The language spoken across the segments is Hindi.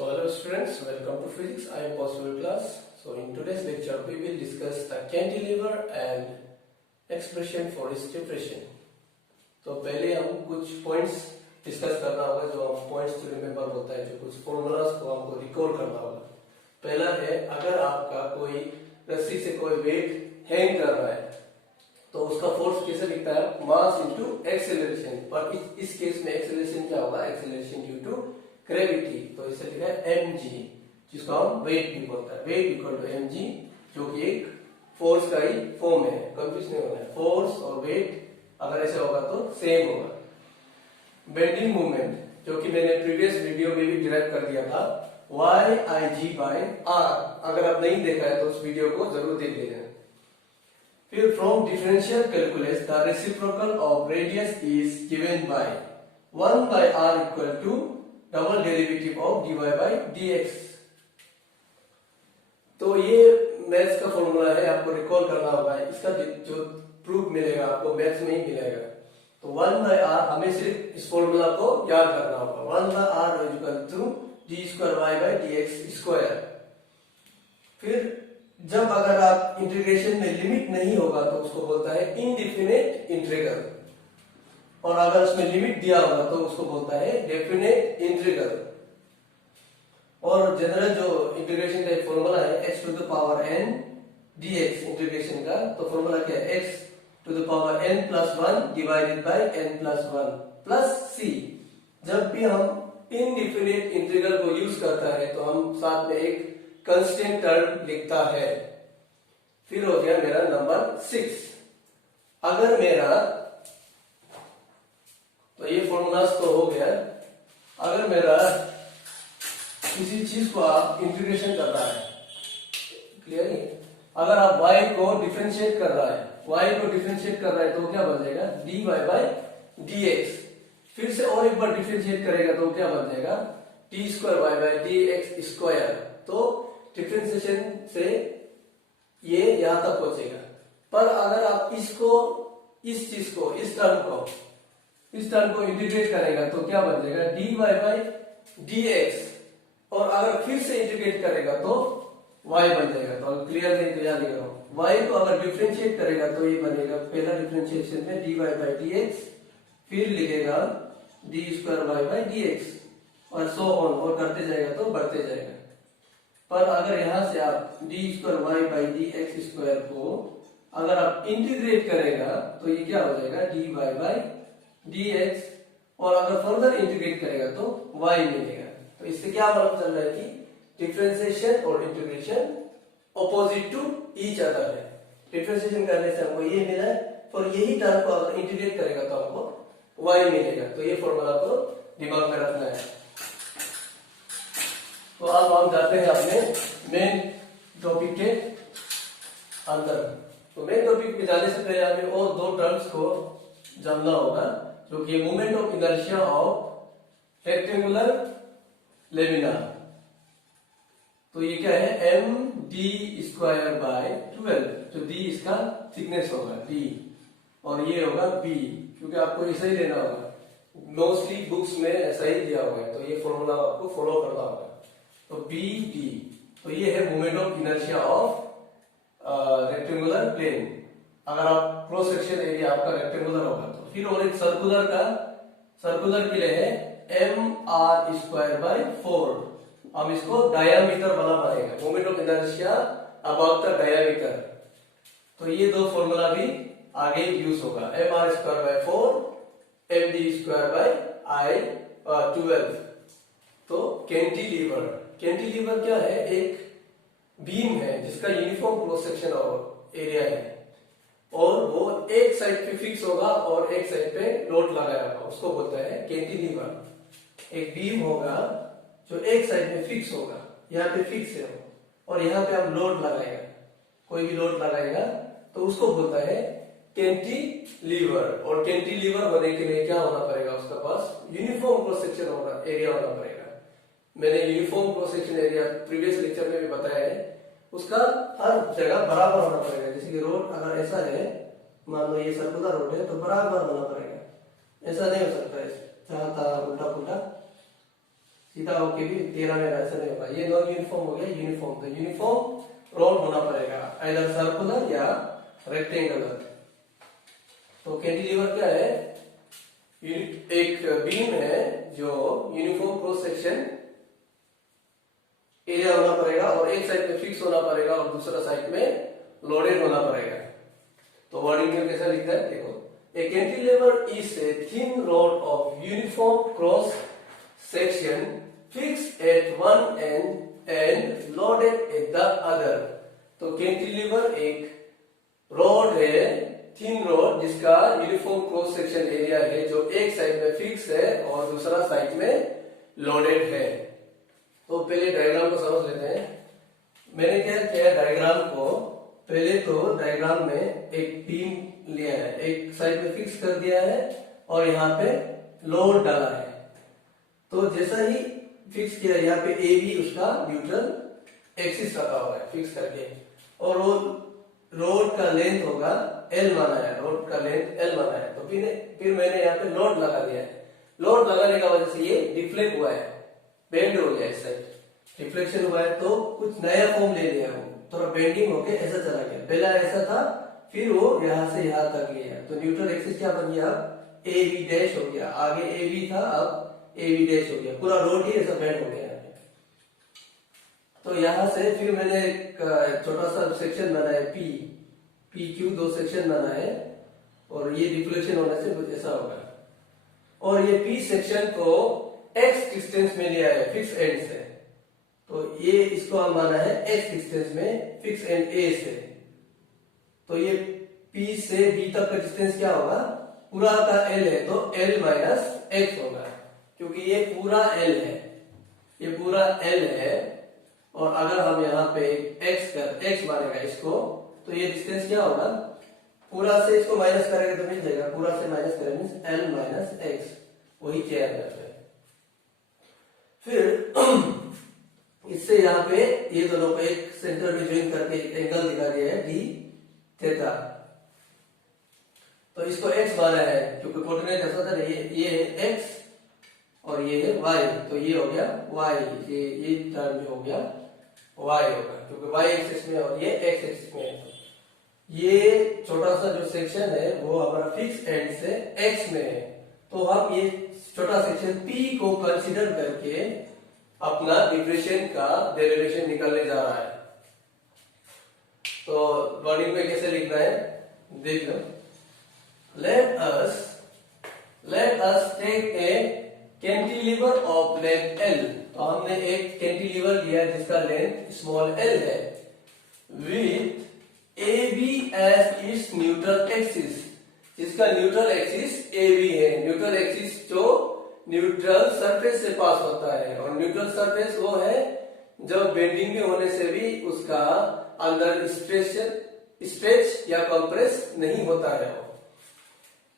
So hello students, welcome to physics. I am possible class. So in today's lecture we will discuss the cantilever and expression for its depression. तो पहले हम कुछ पॉइंट्स डिस्कस करना होगा, जो हम पॉइंट्स टू रिमेम्बर होता है, जो कुछ फॉर्मूलाज को हमको रिकॉल करना होगा। पहला है, अगर आपका कोई रस्सी से कोई वेट हैंग कर रहा है तो उसका फोर्स कैसे दिखता है, मास इनटू एक्सेलरेशन। और इस केस में एक्सेलरेशन क्या होगा, एक्सेलरेशन ड्यू टू ग्रेविटी। तो इसे लिखा है mg, जिसको हम वेट भी बोलते हैं। वेट इक्वल टू mg, जो कि एक फोर्स का ही फॉर्म है, कंफ्यूज नहीं होना है। फोर्स और वेट अगर ऐसे होगा तो सेम होगा। बेंडिंग मूवमेंट, जो कि मैंने प्रीवियस वीडियो में भी डिराइव कर दिया था, YIG/R। अगर आप नहीं देखा है तो उस वीडियो को जरूर देख लेना। फिर from differential calculus the reciprocal of radius is given by 1/r equal to double derivative of dy/dx। तो ये मैथ्स का फॉर्मूला है, आपको रिकॉल करना होगा। इसका जो प्रूफ मिलेगा आपको मैथ्स में ही मिलेगा। तो 1/r हमें सिर्फ इस फॉर्मूला को याद रखना होगा। 1/r equal to d²y/dx²। फिर जब अगर आप इंटीग्रेशन में लिमिट नहीं होगा तो उसको बोलता है इनडिफिनिट इंटीग्रल, और अगर उसमें लिमिट दिया होगा तो उसको बोलता है डेफिनेट इंटीग्रल। और जनरल जो इंटीग्रेशन का एक फॉर्मूला है x⁴n dx इंटीग्रेशन का, तो फॉर्मूला क्या है, x⁴n+1 divided by n+1 plus c। जब भी हम इनडिफिनिट इंटीग्रल को यूज करता है तो हम साथ में एक कांस्टेंट टर्म लिखता है। फिर हो गया मेरा नंबर 6। अगर मेरा, तो ये फॉर्मूलाज तो हो गया। अगर मेरा किसी चीज को आप इंटीग्रेशन कर रहा है, क्लियर है, अगर आप y को डिफरेंशिएट कर रहा है, तो क्या बन जाएगा, dy/dx। फिर से और एक बार डिफरेंशिएट करेगा तो क्या बन जाएगा, d²y/dx²। तो डिफरेंशिएशन से ये यहां तक पहुंचेगा। पर अगर आप इसको, इस चीज को, इस टर्म को इंटीग्रेट करेगा तो क्या बन जाएगा, dy/dx। और अगर फिर से इंटीग्रेट करेगा तो y बन जाएगा। तो क्लियर नहीं तो याद रखो, y को अगर डिफरेंशिएट करेगा तो ये बनेगा, पहला डिफरेंशिएशन में dy/dx, फिर लिखेगा d²y/dx, और सो ऑन, और करते जाएगा तो बढ़ते जाएगा। पर अगर यहां से आप d²y/dx² को अगर आप इंटीग्रेट करेगा तो ये क्या हो जाएगा, dy/dx, और अगर फर्दर इंटीग्रेट करेगा तो y मिलेगा। तो इससे क्या मालूम चल रहा है कि डिफरेंशिएशन और integration opposite to each other है। डिफरेंशिएशन करने से हमको ये मिला है, और यही टर्म को अगर इंटीग्रेट करेगा तो हमको y मिलेगा। तो ये फॉर्मूला को दिमाग में रखना है। तो अब हम जाते हैं अपने मेन टॉपिक के अंदर। तो मेन टॉपिक में जाने से पहले हमें और दो टर्म्स को जानना होगा, जो कि moment of inertia of rectangular lamina. तो ये क्या है, md²/12, जो d इसका थिकनेस होगा d, और ये होगा b, क्योंकि आपको ऐसा ही लेना होगा, मोस्टली बुक्स में ऐसा ही दिया हुआ है। तो ये फॉर्मूला आपको फॉलो करना होगा। तो bd, तो ये है moment of inertia of rectangular plane. अगर आप क्रॉस सेक्शन एरिया आपका रेक्टेंगुलर होगा तो। फिर और एक सर्कुलर के लिए है mr²/4। हम इसको डायामीटर वाला बनेगा, moment of inertia about the diameter. तो ये दो फॉर्मूला भी आगे यूज होगा, mr²/4 md²/12। तो कैंटिलीवर क्या है, एक बीम है जिसका यूनिफॉर्म क्रॉस सेक्शन एरिया है, और वो एक साइड पे फिक्स होगा और एक साइड पे लोड लगाया होगा, उसको बोलता है कैंटिलीवर। एक बीम होगा जो एक साइड में फिक्स होगा, यहाँ पे फिक्स है, और यहाँ पे आप लोड लगाएगा, कोई भी लोड लगाएगा तो उसको बोलता है कैंटिलीवर। और कैंटिलीवर होने के लिए क्या होना पड़ेगा, उसका पास यूनिफॉर्म क्रॉस सेक्शन एरिया होना पड़ेगा। मैंने uniform cross section area previous lecture में भी बताया है, उसका हर जगह बराबर होना पड़ेगा। जैसे कि रोड अगर ऐसा है, मान लो ये सर्कुलर रोड है, तो बराबर होना पड़ेगा, ऐसा नहीं हो सकता है जहां था उल्टा पुल्टा। सीधा होके भी 13 में ऐसा नहीं होगा। ये नॉन यूनिफॉर्म हो गया यूनिफॉर्म। तो यूनिफॉर्म रोड होना पड़ेगा, आइदर सर्कुलर या रेक्टेंगुलर। तो कैंटिलीवर क्या है? एक बीम है जो यूनिफॉर्म क्रॉस सेक्शन एरिया होना पड़ेगा और एक साइड में फिक्स होना पड़ेगा और दूसरा साइड में लोडेड होना पड़ेगा। तो वर्डिंग में कैसा लिखा है देखो, ए cantilever is a thin rod of uniform cross section fixed at one and and loaded at the other. तो कैंटिलीवर एक रॉड है, थिन रॉड, जिसका यूनिफॉर्म क्रॉस सेक्शन एरिया है, जो एक साइड में फिक्स है और दूसरा साइड में लोडेड है। तो पहले डायग्राम को समझ लेते हैं। मैंने क्या किया डायग्राम को, पहले तो डायग्राम में एक बीम लिया है, एक साइड में फिक्स कर दिया है और यहाँ पे लोड डाला है। तो जैसा ही फिक्स किया, यहाँ पे ए बी उसका न्यूट्रल एक्सिस रखा हुआ है फिक्स करके, और वो रोड का लेंथ होगा एल माना है, रोड का लेंथ एल माना है। तो फिर मैंने यहाँ पे लोड लगा दिया है। लोड लगाने का वजह से ये डिफ्लेक्ट हुआ है, बेंड हो गया, इस साइड रिफ्लेक्शन हुआ है, तो कुछ नया फॉर्म ले लिया, वो थोड़ा बेंडिंग होके ऐसा चला गया। पहला ऐसा था, फिर वो यहाँ से यहाँ तक लिया, तो न्यूट्रल एक्सिस क्या बन गया? ए बी डैश हो गया। आगे ए बी था, अब ए बी डैश हो गया, पूरा रोड ही ऐसा बेंड हो गया। तो यहाँ से फिर मैंने एक छोटा सा सेक्शन बनाया पी, पी क्यू, दो सेक्शन बनाए, और ये रिफ्लेक्शन होने से कुछ ऐसा होगा। और ये पी सेक्शन को एक्स डिस्टेंस में लिया है फिक्स एंड से, तो ये इसको हम माना है एक्स डिस्टेंस में फिक्स एंड ए से। तो ये पी से बी तक का डिस्टेंस क्या होगा? पूरा का एल है, तो एल माइनस एक्स होगा, क्योंकि ये पूरा एल है, ये पूरा एल है। और अगर हम यहाँ पे एक्स मानेगा इसको, तो ये डिस्टेंस क्या होगा? पूरा से इसको माइनस करेंगे तो मिल जाएगा, पूरा से माइनस करेंगे मींस एल माइनस एक्स, वही किया है। फिर इससे यहाँ पे ये दोनों को एक सेंटर में ज्वाइन करके एक एंगल दिखा दिया है डी थीटा। तो इसको x माना है, क्योंकि कोऑर्डिनेट ऐसा था, ये है x और ये है y, तो ये हो गया y, ये टर्म हो गया y होगा, क्योंकि y एक्सिस में और ये x एक्सिस में है। ये छोटा सा जो सेक्शन है वो हमारा फिक्स एंड से x में है, तो हम ये छोटा सेक्शन P को कंसीडर करके अपना डिफरेंशियल का डेरिवेशन निकालने जा रहा है। तो वर्डिंग में कैसे लिखना है देख लो। Let us take a cantilever of length L। तो हमने एक कैंटिलीवर लिया जिसका लेंथ स्मॉल l है, with AB as its neutral axis, जिसका न्यूट्रल एक्सिस AB है। न्यूट्रल एक्सिस जो न्यूट्रल सरफेस से पास होता है, और न्यूट्रल सरफेस वो है जब बेंडिंग में होने से भी उसका अंदर स्ट्रेच या कंप्रेस नहीं होता है।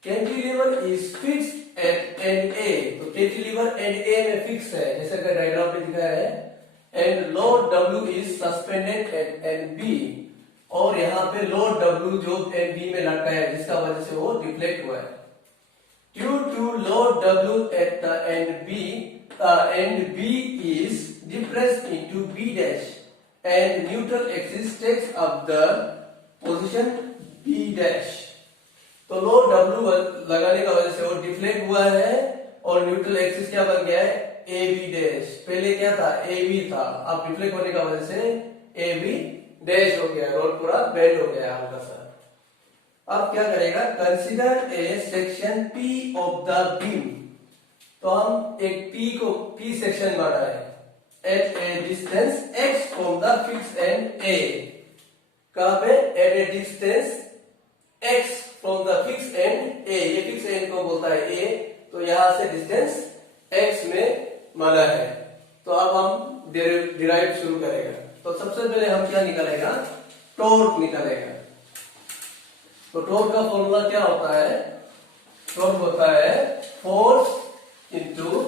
Cantilever is fixed at end A, तो कैंटिलीवर एंड ए में फिक्स है, जैसे कि डायग्राम पे दिखाया है। End load W is suspended at end B, और यहाँ पे लोड W जो एंड बी में लटका है, जिसका वजह से वो डिफ्लेक्ट हुआ है। Due to load W at the end B is depressed into B dash, and neutral axis takes up the position B dash। तो लोड W लगाने का वजह से वो डिफ्लेक्ट हुआ है, और न्यूट्रल एक्सिस क्या बन गया है? AB dash. पहले क्या था? AB था, अब डिफ्लेक्ट होने का वजह से AB डैश हो गया, रोड पूरा बेंड हो गया हल्का सा। अब क्या करेगा? Consider a section P of the beam. तो हम एक P सेक्शन माना है at a distance x from the fix end A। कहां पे? At a distance x from the fix end A। ये फिक्स एंड को बोलता है A, तो यहां से डिस्टेंस x में माना है। तो अब हम डिराइव शुरू करेगा। तो सबसे पहले हम क्या निकालेगा? टॉर्क निकालेगा। तो टॉर्क का फॉर्मूला क्या होता है? टॉर्क होता है force into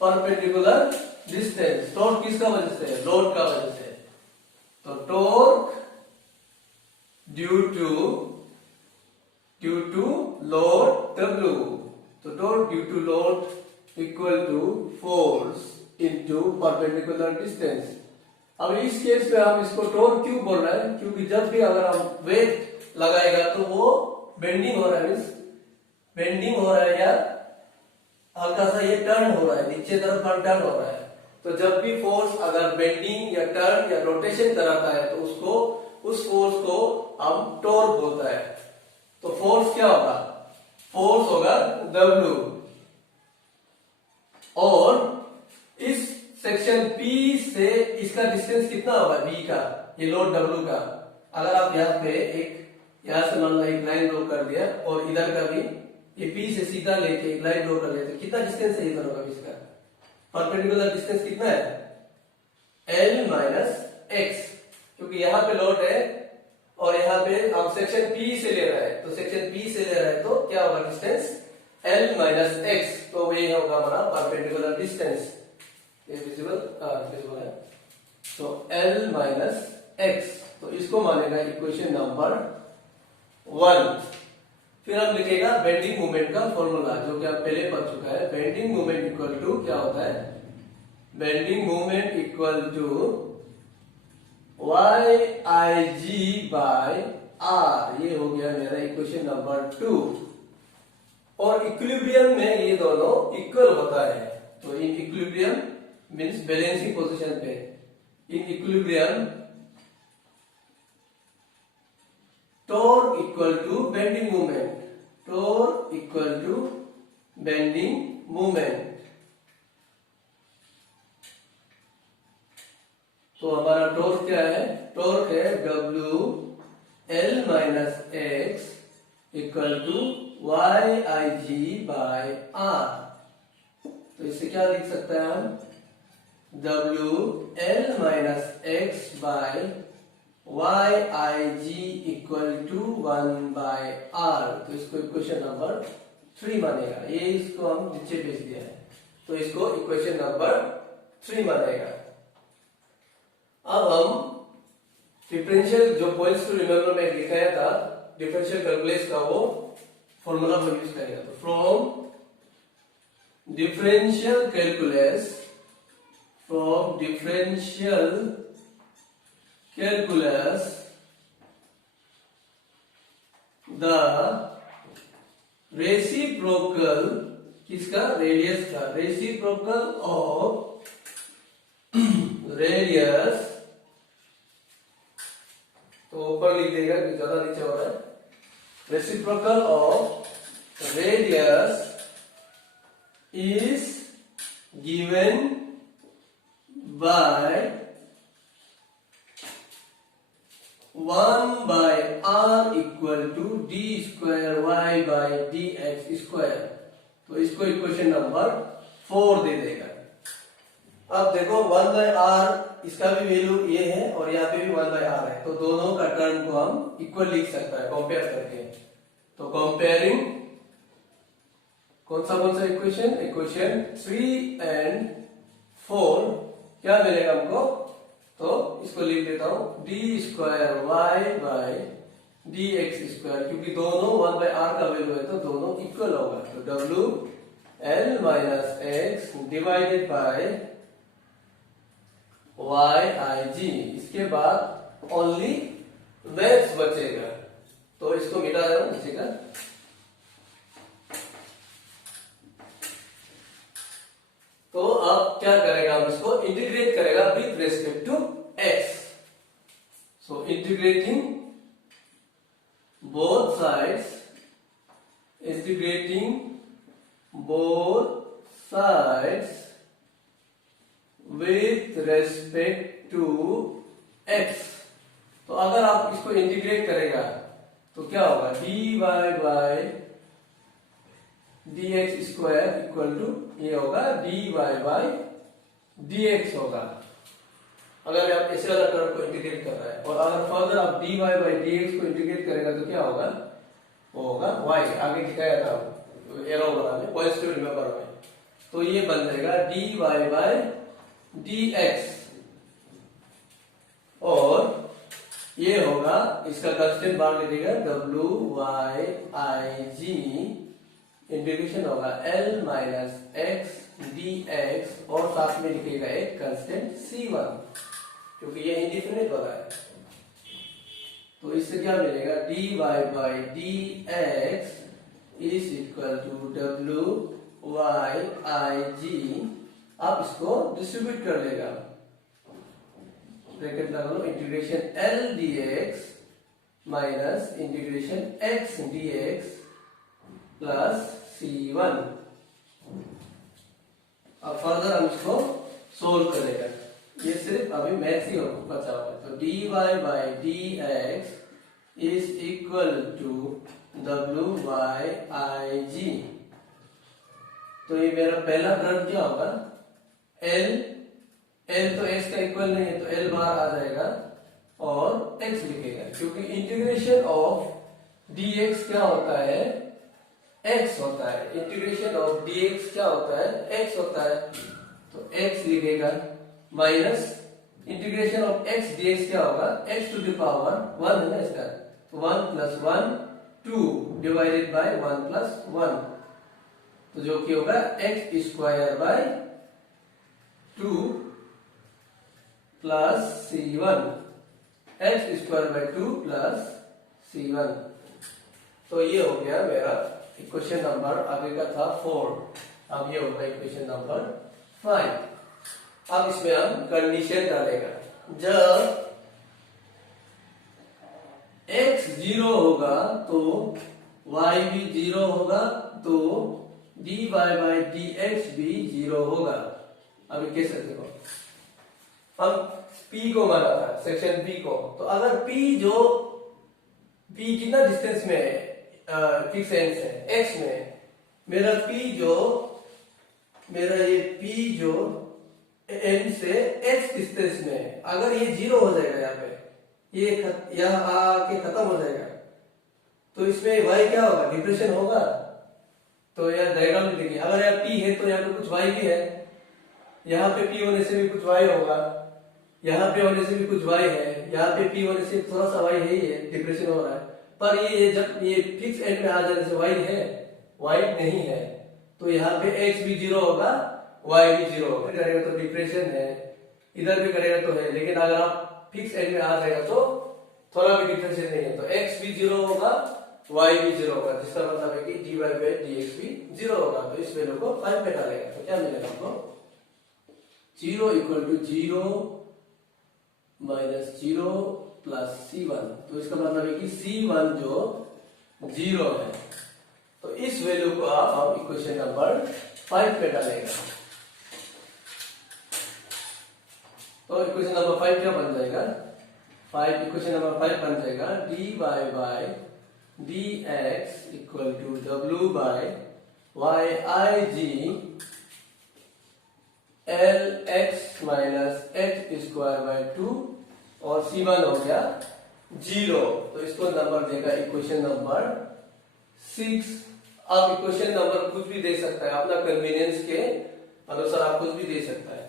perpendicular distance. Torque किसका वजह से? लोड का वजह से। तो torque due to load W। तो torque due to load equal to force into perpendicular distance. अब इस केस में हम इसको टॉर्क क्यों बोल रहे हैं, क्योंकि जब भी अगर हम वेट लगाएगा तो वो बेंडिंग हो रहा है, मीन्स बेंडिंग हो रहा है या हल्का सा ये टर्न हो रहा है, नीचे तरफ का टर्न हो रहा है। तो जब भी फोर्स अगर बेंडिंग या टर्न या रोटेशन कराता है तो उसको, उस फोर्स को हम टॉर्क बोलता है। तो फोर्स क्या होगा, फोर्स होगा W, और इस सेक्शन P से इसका डिस्टेंस कितना होगा B का, ये लोड W का। अगर आप यहाँ पे यहाँ से मान लो एक लाइन ड्रॉ कर दिया और इधर का भी ये P से सीधा लेके एक लाइन ड्रॉ कर लिया, तो कितना डिस्टेंस है इधर होगा इसका, परपेंडिकुलर डिस्टेंस कितना है, L माइनस एक्स, क्योंकि यहाँ पे लोड है और यहाँ पे हम सेक्शन P से ले रहा है, तो सेक्शन P से ले रहा है तो क्या होगा डिस्टेंस L माइनस एक्स, तो ये होगा हमारा परपेंडिकुलर डिस्टेंस। ये विजिबल है, तो L माइनस एक्स, तो इसको मानेगा इक्वेशन नंबर 1। फिर हम लिखेगा बेंडिंग मोमेंट का फॉर्मूला, जो कि आप पहले पढ़ चुका है। बेंडिंग मोमेंट इक्वल टू क्या होता है, bending moment equal to YIG by R, ये हो गया मेरा इक्वेशन नंबर 2। और इक्विलिब्रियम में ये दोनों इक्वल होता है, तो in equilibrium means balancing position पे, in equilibrium torque equal to bending moment, torque equal to bending moment. तो हमारा टॉर्क क्या है, टॉर्क है W L minus X equal to YIG by R। तो इससे क्या लिख सकते हैं हम, W L minus x by YIG equal to 1 by R। तो इसको इक्वेशन नंबर 3 मानेगा, ये इसको हम नीचे भेज दिया है, तो इसको इक्वेशन नंबर 3 मानेगा। अब हम डिफरेंशियल, जो पॉइंट्स टू रिमेंबर में दिखाया था डिफरेंशियल कैलकुलस का, वो फॉर्मूला को यूज करेगा। तो from differential calculus, from differential calculus the reciprocal, किसका, रेडियस का, रेसिप्रोकल ऑफ रेडियस, तो ऊपर लिख देगा कि ज्यादा नीचे हो रहा है, reciprocal of radius is given by 1 by R equal to D square Y by dx square. तो इसको इक्वेशन नंबर 4 दे देगा। अब देखो 1 बाय R, इसका भी वैल्यू ये है और यहाँ पे भी 1 बाय R है, तो दोनों का टर्म को हम इक्वल लिख सकता है कंपेयर करके। तो कंपेयरिंग कौन सा इक्वेशन, इक्वेशन 3 एंड 4 क्या मिलेगा हमको, तो इसको लिख देता हूं D square Y by dx square, क्योंकि दोनों 1 बाय R का वैल्यू है तो दोनों इक्वल होगा। तो W L minus x divided by YIG, इसके बाद ओनली मैथ्स बचेगा, तो इसको मिटा दो नीचे का। तो अब क्या करेगा, हम इसको इंटीग्रेट करेगा with respect to x। So integrating both sides, integrating both sides with respect to x। तो अगर आप इसको इंटीग्रेट करेगा तो क्या होगा, dy by dx square equal to ये होगा dy बाय dx होगा, अगर आप ऐसे वाला टर्म को इंटीग्रेट कर रहा है। और अगर फर्दर आप dy बाय dx को इंटीग्रेट करेगा तो क्या होगा, वो होगा y, आगे दिखाया था एरो बनाने पॉइंट्स टू रिमेंबर में। तो ये बन जाएगा dy बाय dx, और ये होगा, इसका कांस्टेंट बाहर लिखेगा WYIG, इंटीग्रेशन होगा L माइनस एक्स dx और साथ में लिखेगा एक कांस्टेंट c1 क्योंकि ये इंडिफिनिट वाला है। तो इससे क्या मिलेगा, dy by dx is equal to w y I g। आप इसको डिस्ट्रीब्यूट कर लेगा, ब्रैकेट लगा लो, integration L dx minus integration x dx plus c1। अब फर्दर हम इसको सोल्व करेगा, ये सिर्फ अभी मैथ्स ही बचा हुआ है। तो dy by dx is equal to w y I g। तो ये मेरा पहला टर्म क्या होगा, L तो x का इक्वल नहीं है तो L बाहर आ जाएगा और x लिखेगा, क्योंकि इंटीग्रेशन ऑफ dx क्या होता है, x होता है। इंटीग्रेशन ऑफ dx क्या होता है, x होता है। तो x लिखेगा minus integration of x dx क्या होगा, x टू द पावर 1 है ना इसका, तो 1 प्लस 1 2 डिवाइडेड बाय 1 प्लस 1, तो जो कि होगा x square by 2 plus c1, x square by 2 plus c1। तो ये हो गया मेरा इक्वेशन नंबर, आगे का था 4, अब ये होगा इक्वेशन नंबर 5। अब इसमें हम कंडीशन डालेगा, जब x 0 होगा तो y भी 0 होगा, तो dy by dx भी 0 होगा। अभी कैसे देखो, हम p को माना था, सेक्शन p को, तो अगर p कितना डिस्टेंस में है, फिक्स एंड है x में, मेरा ये p जो n से x डिस्टेंस में है, अगर ये 0 हो जाएगा, यहाँ पे ये यहाँ आके खत्म हो जाएगा, तो इसमें y क्या होगा, डिप्रेशन होगा। तो यह डायग्राम में देखिए, अगर यहाँ p है तो यहाँ पे कुछ y भी है, यहाँ पे p होने से भी कुछ y होगा, यहाँ पे होने से भी कुछ y है, यहाँ पे p होने से थोड़ा सा y है ही है, डिप्रेशन हो रहा है। पर ये जब ये फिक्स एंड में आ जाने से y है, y नहीं है, तो यहाँ पे x भी 0 होगा, y भी 0 होगा। करेगा तो डिप्रेशन है, इधर भी करेगा तो है, लेकिन अगर आप फिक्स एंड में आ जाएगा तो थोड़ा भी डिफरेंशिएट नहीं है, तो x भी 0 होगा, y भी 0 होगा, जिसका मतलब है कि dy by dx भी 0 होगा। तो इस वैल्यू को 5 पे डालेगा तो क्या मिलेगा हमको, 0 equal to 0 minus 0 plus c1। तो इसका मतलब है कि c1 जो 0 है, तो इस वैल्यू को आप इक्वेशन नंबर 5 पे डालेगा। तो इक्वेशन नंबर 5 क्या बन जाएगा, इक्वेशन नंबर 5 बन जाएगा dy by dx equal to w by y ig lx minus x square by 2 और c1 हो गया 0। तो इसको नंबर देगा इक्वेशन नंबर 6। आप इक्वेशन नंबर कुछ भी दे सकता है, अपना कन्वीनियंस के अनुसार आप कुछ भी दे सकता है।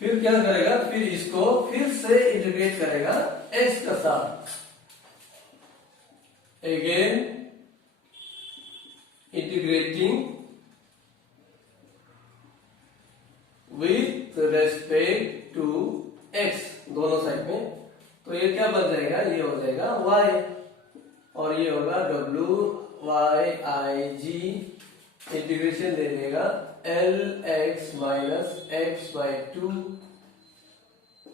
फिर क्या करेगा, फिर इसको फिर से इंटीग्रेट करेगा x का साथ, again integrating with respect to x दोनों साइड में। तो ये क्या बन जाएगा, ये हो जाएगा y और ये होगा w y I g, integration दे देगा lx minus x by 2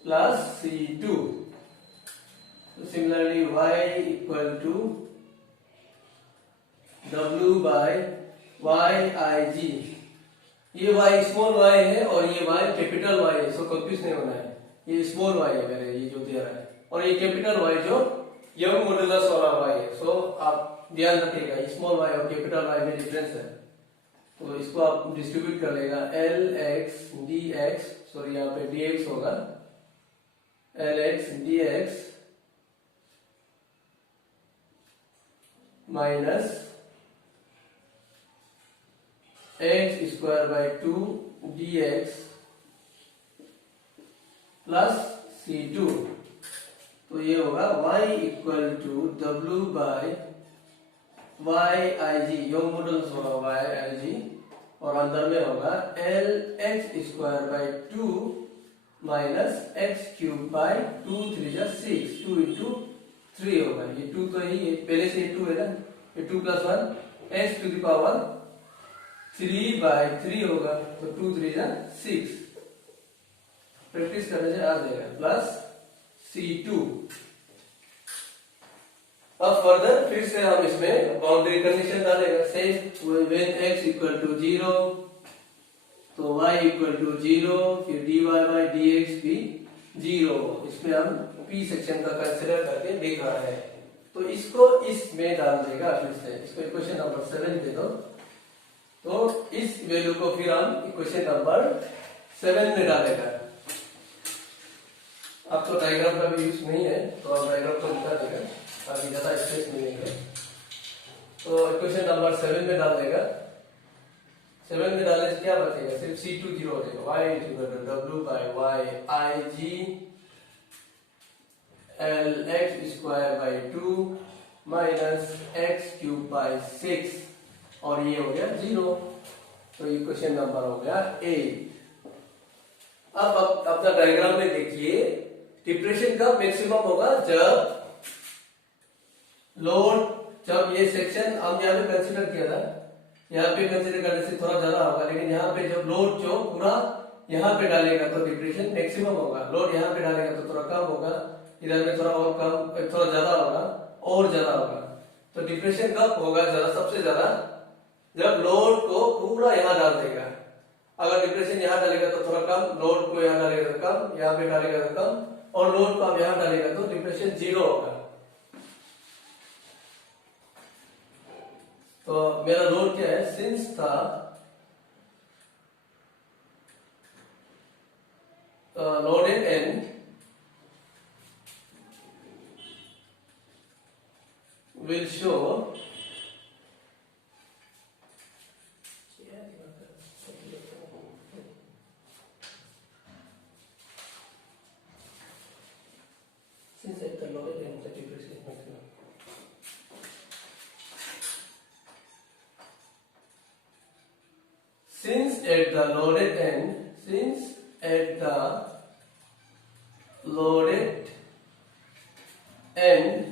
plus c2। Similarly y equal to w by y I g, ये y स्मॉल y है और ये y कैपिटल y है, सो कंफ्यूज नहीं होना है। ये स्मॉल y है मेरे, ये जो दे रहा है, और ये कैपिटल y जो यंग मॉडुलस वाला y है। सो आप ध्यान रखिएगा, स्मॉल y और कैपिटल y में डिफरेंस है। तो इसको आप डिस्ट्रीब्यूट कर लेगा lx dx, सॉरी यहाँ पे dx होगा, lx dx minus x square by 2 dx plus c2। तो ये होगा y equal to w by y I g, यो मॉडल्स होगा y I g, और अंदर में होगा L x square by 2 minus x cube by 2 3 जा 6, 2 इंटू 3 होगा। ये 2 तो ही है, पहले से ये 2 है ना, ये 2 plus 1 x to the power 3 by 3 होगा, तो 2 3 जा 6, प्रैक्टिस करने से आ जाएगा, प्लस C2। अब फर्दर फिर से हम इसमें बाउंड्री कंडीशन डालेगा, same when x equal to 0 तो y इक्वल टू 0, फिर dy बाई dx भी 0। इसमें हम p सेक्शन का कंसीडर करके देख रहा है, तो इसको इसमें डाल देगा। फिर से इसको इक्वेशन नंबर 7 दे दो, तो इस वैल्यू को फिर हम इक्वेशन नंबर 7 में डालेगा। अब तो डायग्राम का भी यूज नहीं है, तो हम डायग्राम को निकाल देगा ताकि ज्यादा स्पेस मिलेगा। तो इक्वेशन नंबर 7 में डाल देगा। 7 में डालने से क्या बचेगा, सिर्फ C2 0 हो जाएगा, y equal to w by Y I G L x square by 2 minus x cube by 6, और ये हो गया 0। तो इक्वेशन नंबर हो गया 8। अब अपना डायग्राम में देखिए, डिप्रेशन का मैक्सिमम होगा जब लोड, जब ये सेक्शन हम यहाँ पे कंसीडर किया था, यहाँ पे कंसीडर करने से थोड़ा ज्यादा होगा, लेकिन यहाँ पे जब लोड जो पूरा यहाँ पे डालेगा तो डिप्रेशन मैक्सिमम होगा, लोड यहाँ पे डालेगा तो थोड़ा कम होगा, इधर में थोड़ा और कम, थोड़ा ज्यादा होगा और ज्यादा होगा। तो डिप्रेशन कब होगा ज्यादा, सबसे ज्यादा जब लोड को पूरा यहाँ डाल देगा। अगर डिप्रेशन यहाँ डालेगा तो थोड़ा कम, लोड को यहाँ डालेगा तो कम, यहाँ पे डालेगा तो कम, और लोड को आप यहाँ डालेगा तो डिप्रेशन 0 होगा। तो मेरा लोड क्या है, सिंस था loaded and will show since at the loaded end the depreciation is maximum. Since at the loaded end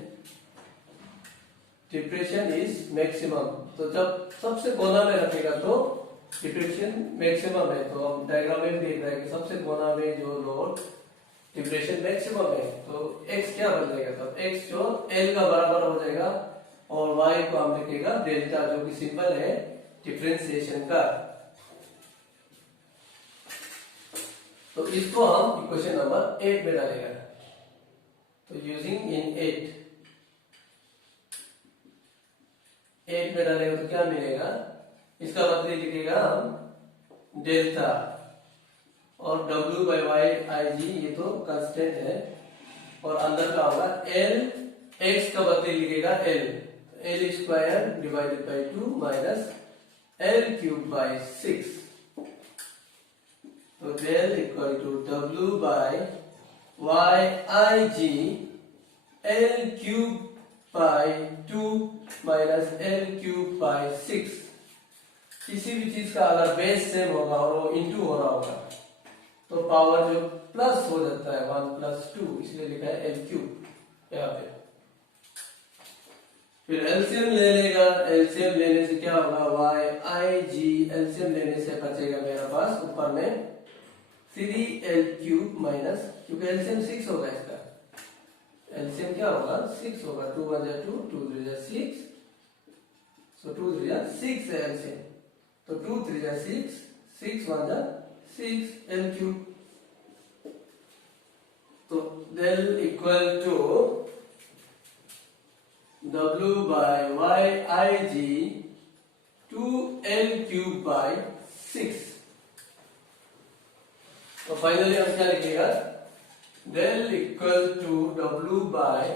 depression is maximum, तो जब सबसे कोना में रखेगा तो डिप्रेशन मैक्सिमम है। तो हम डायग्राम में देख रहे हैं कि सबसे कोना में जो लोड डिप्रेशन मैक्सिमम है, तो x क्या बन जाएगा, तब x जो L का बराबर हो जाएगा, और y को हम लिखेगा डेल्टा, जो कि सिंबल है डिफरेंशिएशन का। तो इसको हम इक्वेशन नंबर 8 में डालेगा। तो यूजिंग इन 8 में डालेगा तो क्या मिलेगा, इसका बदले लिखेगा हम डेल्टा, और w बाई वाई आई जी ये तो कांस्टेंट है, और अंदर का होगा l, x का बदले लिखेगा l square divided by 2 minus l cube by 6। तो del equal to w by Y I G l cube by 2 minus l cube by 6। किसी भी चीज का अगर बेस सेम होगा और वो इंटू हो रहा होगा तो पावर जो प्लस हो जाता है 1 प्लस 2, इसलिए लिखा है l क्यूब यहाँ पे। फिर एलसीएम ले लेगा, एलसीएम लेने से क्या होगा, वाई आई जी, एलसीएम लेने से बचेगा मेरा पास ऊपर में 3l क्यूब माइनस, क्योंकि एलसीएम 6 होगा, इसका एलसीएम क्या होगा 6 होगा, 2 1 जा 2, 2 3 जा 6, सो 2 3 जा 6 है एलसीएम, तो 2 3 जा 6, 6 1 जा 6 l क्यूब। तो del equal to w by Y I G 2l cube by 6। तो फाइनली हम क्या लिखेगा, del equal to w by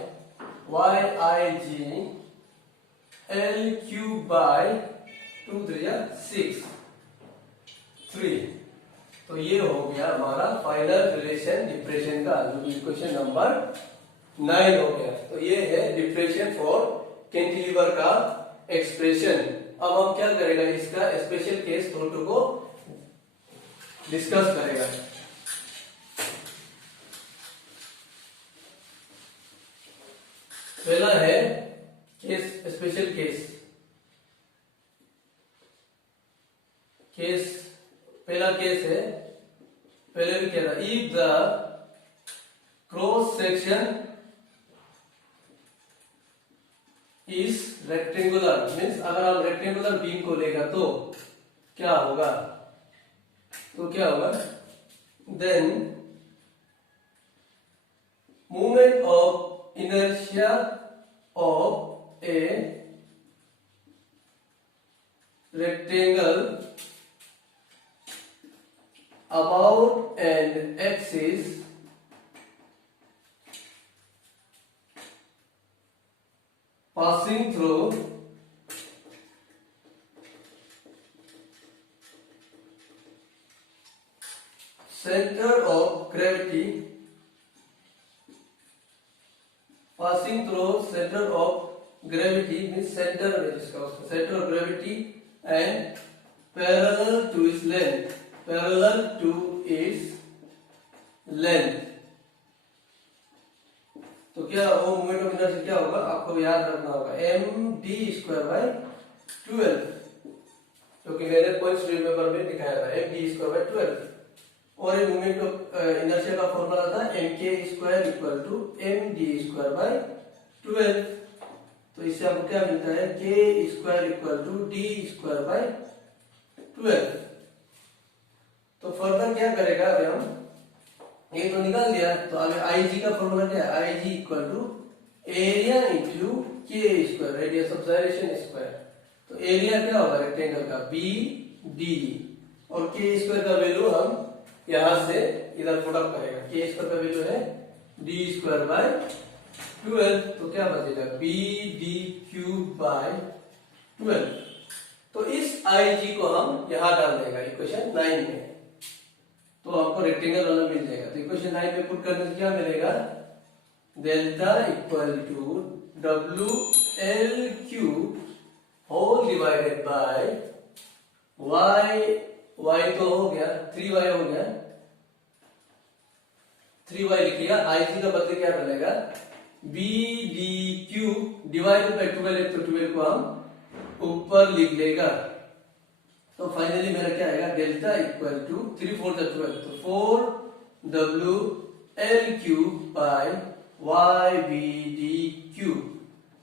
Y I G l cube by 2 3 जा 6 3। तो ये हो गया हमारा फाइनल रिलेशन डिप्रेशन का, जो कि क्वेश्चन नंबर 9 हो गया। तो ये है डिप्रेशन फॉर कैंटिलीवर का एक्सप्रेशन। अब हम क्या करेगा, इसका स्पेशल केस नोट को डिस्कस करेगा। पहला है केस, स्पेशल केस। पहला केस है, पहले भी कह रहा, if the cross section is rectangular, means अगर हम रेक्टेंगुलर बीम को लेगा तो क्या होगा, then movement of inertia of a rectangle about an axis passing through center of gravity, means center में जिसका उसका center of gravity and parallel to its length, तो क्या वो मोमेंट ऑफ इनर्शिया क्या होगा, आपको याद रखना होगा md²/12, क्योंकि मैंने पॉइंट्स रिमेंबर में दिखाया था md²/12, और ये मोमेंट ऑफ इनर्शिया का फॉर्मूला था mk² = md²/12, तो इससे आपको क्या मिलता है, k² = d²/12। तो फर्दर क्या करेगा, अभी हम ये तो निकाल दिया, तो अभी IG का फॉर्मूला क्या है, IG = area into k², radius of gyration square. तो एरिया क्या होगा रेक्टेंगल का, BD, और k² का वैल्यू हम यहां से इधर प्रोडक्ट करेगा, k² का वैल्यू है d²/12, तो क्या बचेगा BD³/12। तो इस IG को हम यहां डाल देगा इक्वेशन 9 में, तो आपको रेक्टेंगल वाला मिल जाएगा। तो इक्वेशन 9 में पुट करने से क्या मिलेगा, delta = WL³ whole divided by y तो हो गया 3y हो गया, 3y लिखिएगा, IG का बदले क्या बनेगा BD³ डिवाइडेड बाय 12, तो 12 को हम ऊपर लिख लेगा। तो फाइनली मेरा क्या आएगा, डेल्टा = 3 4 12, तो 4WL³/YBD³।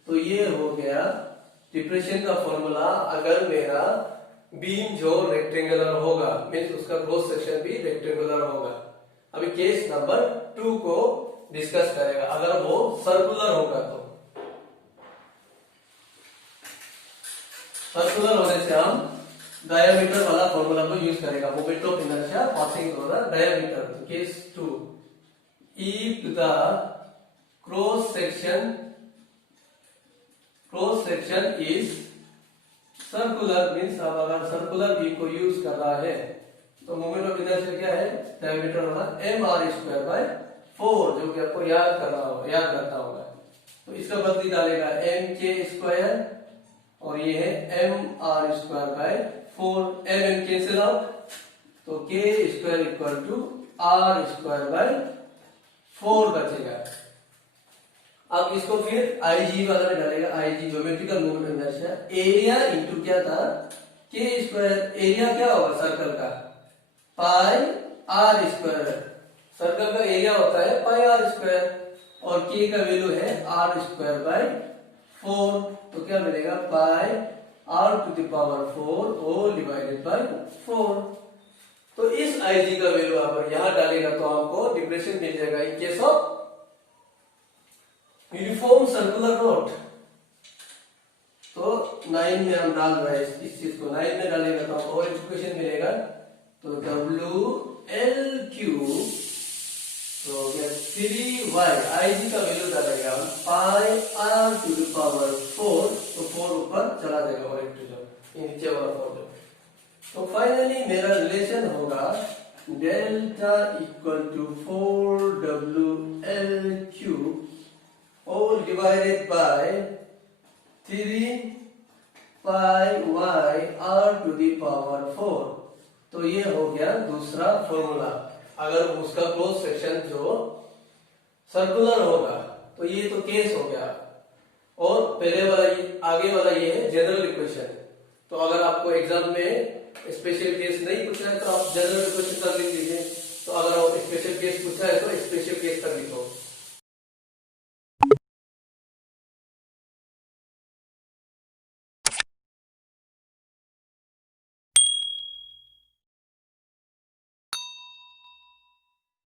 तो ये हो गया डिप्रेशन का फॉर्मूला अगर मेरा बीम जो रेक्टेंगुलर होगा, मीन्स उसका क्रॉस सेक्शन भी रेक्टेंगुलर होगा। अभी केस नंबर 2 को डिस्कस करेगा, अगर वो सर्कुलर होगा तो सर्कुलर होने से हम डायमीटर वाला फॉर्मूला को यूज करेगा, moment of inertia passing through the diameter. Case 2, if the cross section is circular, means अब अगर सर्कुलर बीम को यूज कर रहा है तो मोमेंट ऑफ इनर्शिया क्या है, डायमीटर वाला mr²/4, जो कि आपको याद रखना होगा। तो इसका बदली डालेगा mk², और ये है mr²/4, m कैंसिल आउट, तो k² = r²/4 बचेगा। अब इसको फिर IG वाला में डालेगा, IG geometrical moment of inertia, area into क्या था k², एरिया क्या होगा सर्कल का πr², सर्कल का एरिया होता है πr², और k का वैल्यू है r²/4, तो क्या मिलेगा πr⁴ होल डिवाइडेड बाय 4। तो इस IG का वैल्यू आप यहां डालेगा तो आपको डिप्रेशन मिल जाएगा in case of uniform circular road. तो 9 में हम डाल रहे हैं इस चीज को, 9 में डालेगा तो आपको और इक्वेशन मिलेगा, तो WL³ तो 3y, IG का वैल्यू डालेगा πr⁴, तो 4 ऊपर चला जाएगा और नीचे वाला 4। तो फाइनली मेरा रिलेशन होगा delta = 4WL³ whole divided bye 3 5y_r⁴। तो ये हो गया दूसरा फॉर्मूला। अगर उसका क्लोज सेक्शन जो सर्कुलर होगा तो ये तो केस हो गया, और पहले वाला आगे वाला ये है जनरल इक्वेशन। तो अगर आपको एग्जाम में स्पेशल केस नहीं पूछा है तो आप जनरल इक्वेशन कर लीजिए, तो अगर आप स्पेशल केस पूछा है तो स्पेशल केस कर लिखो।